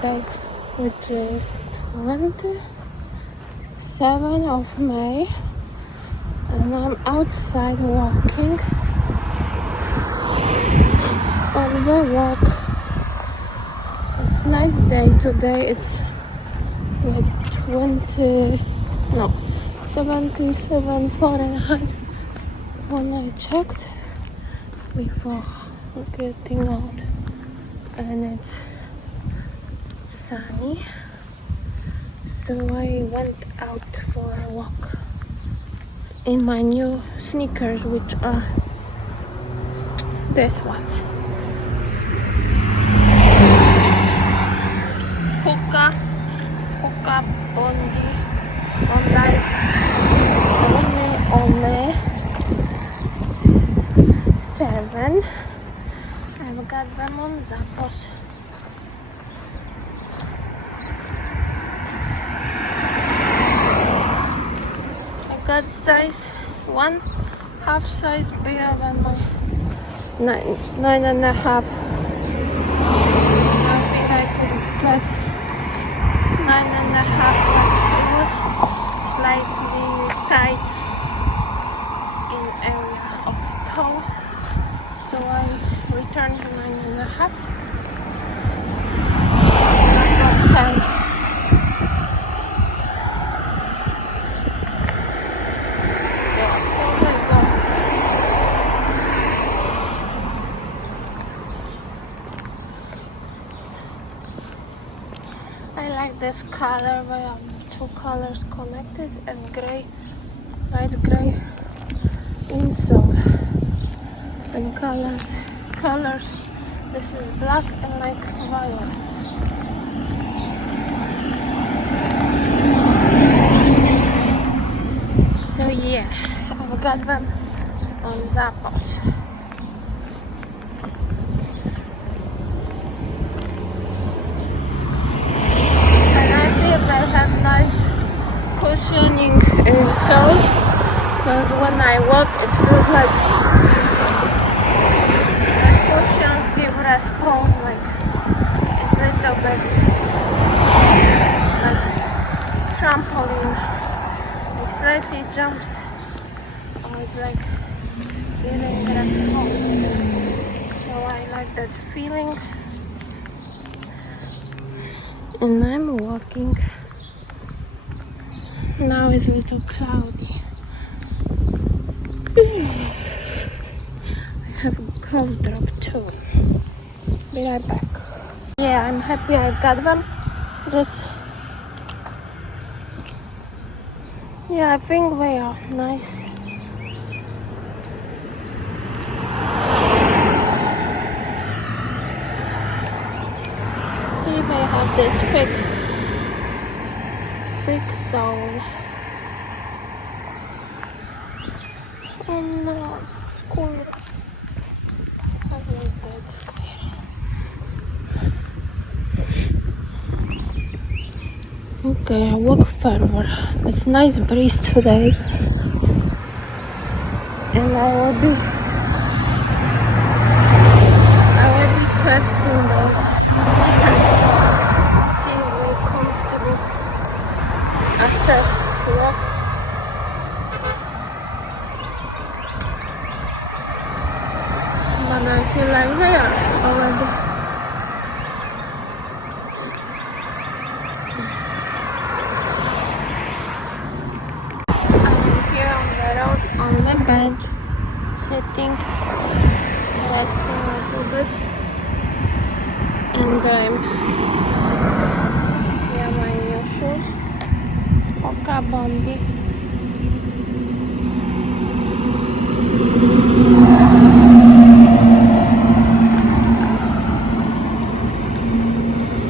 birthday, which is 27th of May, and I'm outside walking on the walk. It's a nice day today. It's like 77 Fahrenheit when I checked before getting out, and it's sunny, so I went out for a walk in my new sneakers, which are these ones. Hoka Bondi only 7. I've got them on Zappos. I got size 1, half size bigger than my 9.5. I think I could get 9.5, but it was slightly tight in area of toes, so I returned to 9.5. I got 10. Yeah, so let's go. I like this color where two colors connected and gray, light gray insole, and colors. This is black and like violet. So yeah, I've got them on Zappos. They have nice cushioning sole, because when I walk it feels like the cushions give response, like it's a little bit like trampoline, like slightly jumps, or it's like giving response. So I like that feeling, and I'm walking. Now it's a little cloudy. I have a cold drop too. Be right back. Yeah, I'm happy I got them. Yeah, I think they are nice. See, they have this thick sole. Oh no, squirrel. I like that squirrel. Okay, I walk further. It's nice breeze today, and I will be testing those sneakers and see if we're comfortable after walk. But I feel like they are already. I'm here on the road on the bed, sitting, resting a little bit, and yeah, my new shoes, Hoka Bondi.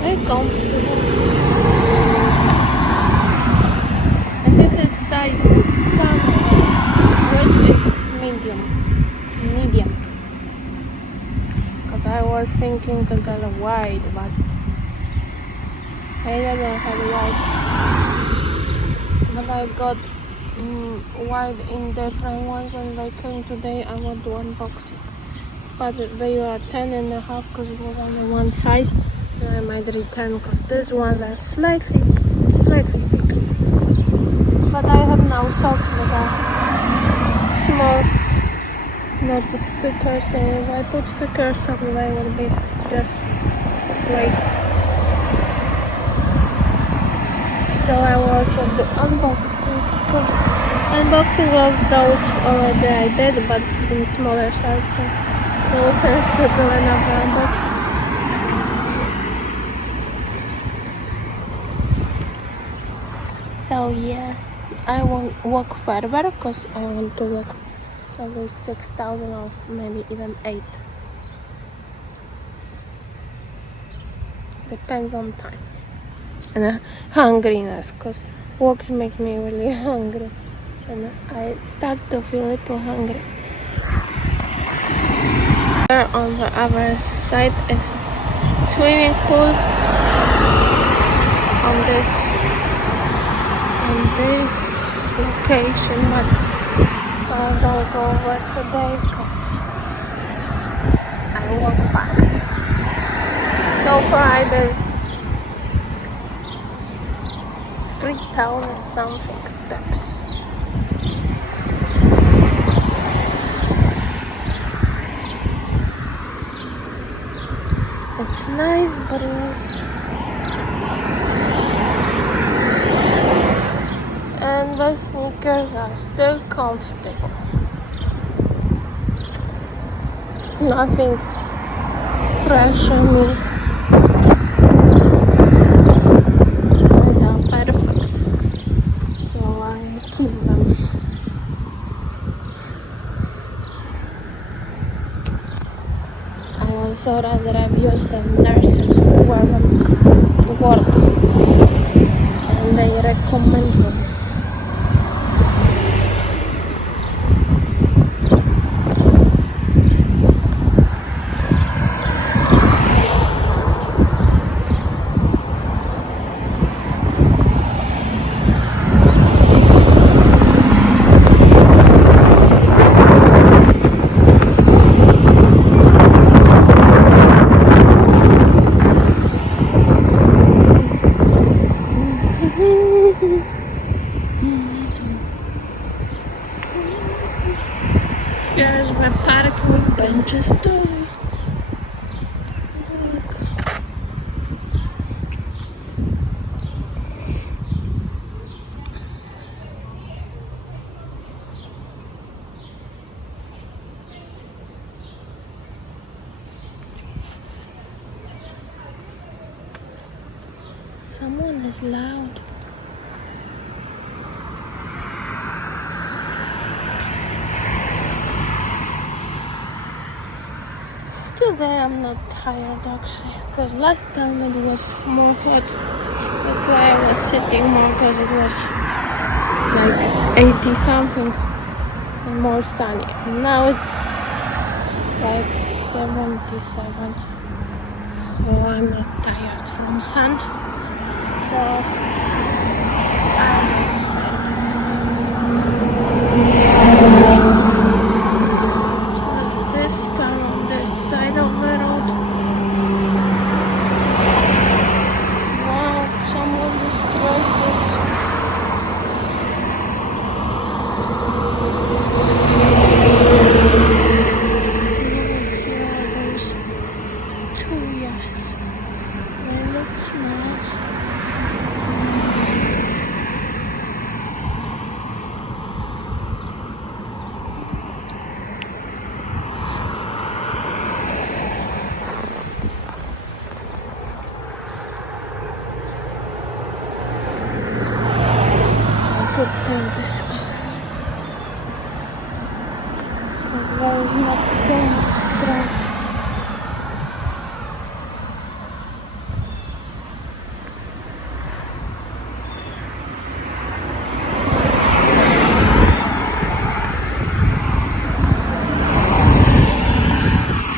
Very comfortable. And this is size 10, which is medium. Because I was thinking to get a wide, but I didn't have wide. But I got wide in different ones, and they came today. I want to unbox it. But they are 10.5 because it was only one size. I might return because these ones are slightly big. But I have now socks that are small, not thicker, so if I put thicker socks they will be just great. So I will also do unboxing, because unboxing of those already I did, but in smaller size, so no sense to do another unboxing. So yeah, I won't walk further because I want to walk at least 6,000 or maybe even 8. Depends on time and hungriness, because walks make me really hungry and I start to feel a little hungry. There on the other side is swimming pool on this location, but I don't go over today because I walk back. So far I did 3,000 something steps. It's nice, but and the sneakers are still comfortable. Nothing pressure me. They are perfect, so I keep them. I also rather I've used the nurses who wear them to work, and they recommend them. There's my park with benches too. Someone is loud. Today I'm not tired actually, because last time it was more hot. That's why I was sitting more, because it was like 80 something and more sunny. And now it's like 77. So I'm not tired from sun. So this time on this side of the road. Wow, someone destroyed this. Look, there's 2, yes. It looks nice. Could turn this off because there is not so much stress.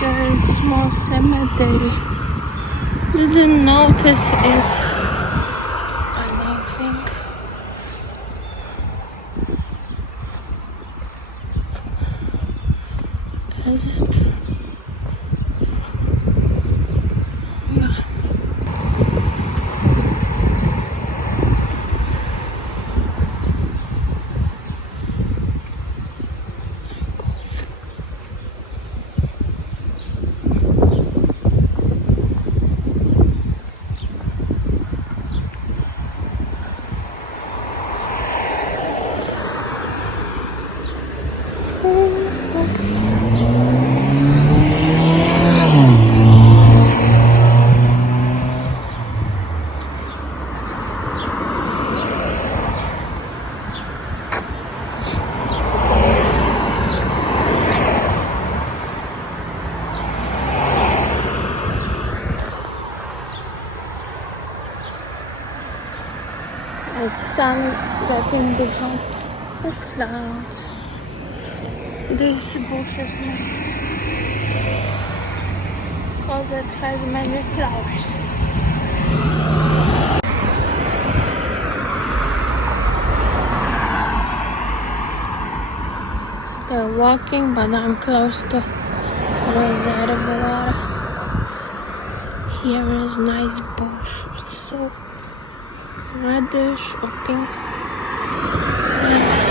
There is small cemetery. Didn't notice it, I don't think. Is it? Yeah. It's sun getting behind the clouds. This bush is nice because it has many flowers. Still walking, but I'm close to reservoir. Here is nice bush. It's so reddish or pink. Nice.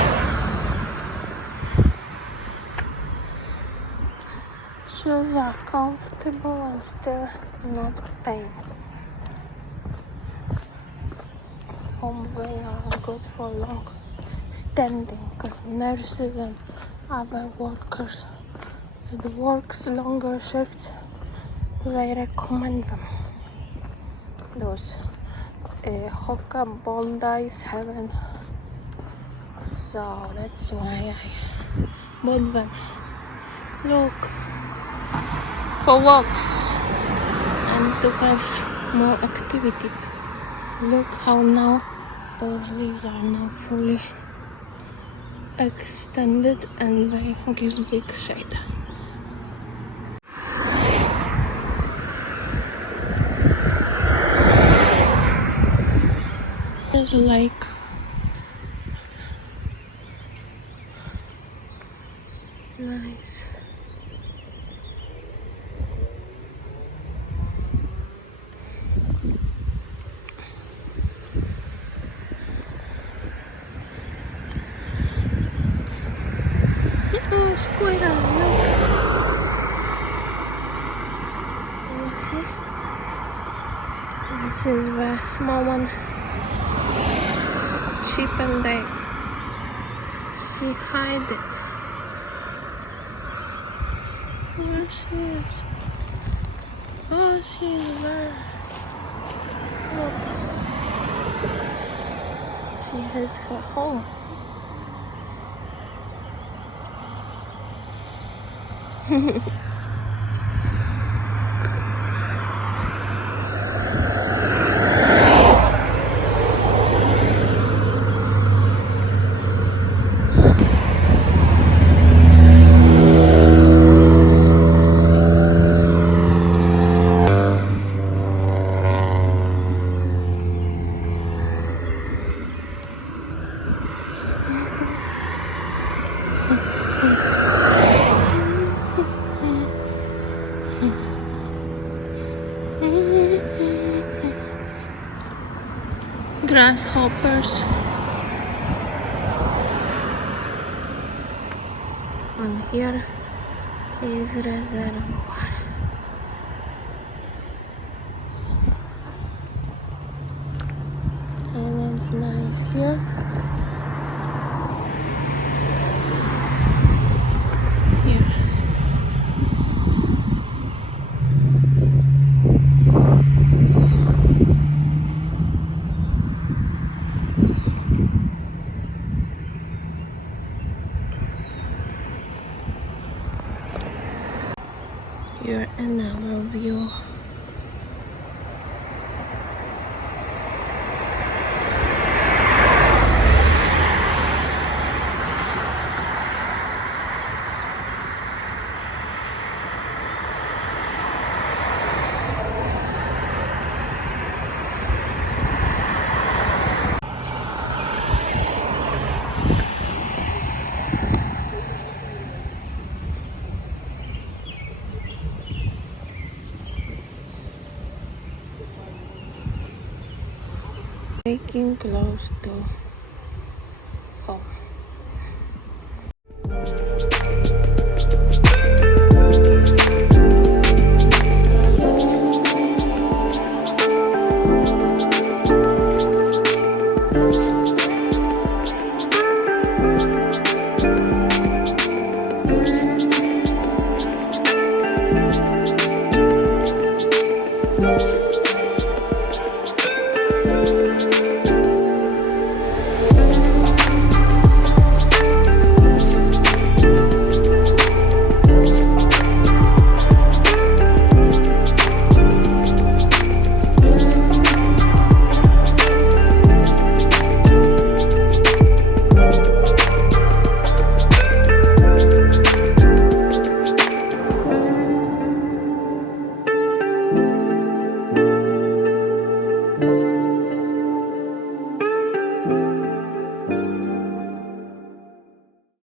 Shoes are comfortable and still not painful. Home wear are good for long standing because nurses and other workers that works longer shifts, they recommend them. Those Hoka Bondi 7, so that's why I bought them. Look, for walks and to have more activity. Look how now those leaves are now fully extended and they give big shade. There's a lake. Nice. Oh, squirrel, look. You see? This is the small one. Cheap and they she hide it. Where she is? Oh, she's there. Look. She has her home. Grasshoppers. And here is reservoir. And it's nice here. Here another view. Taking close to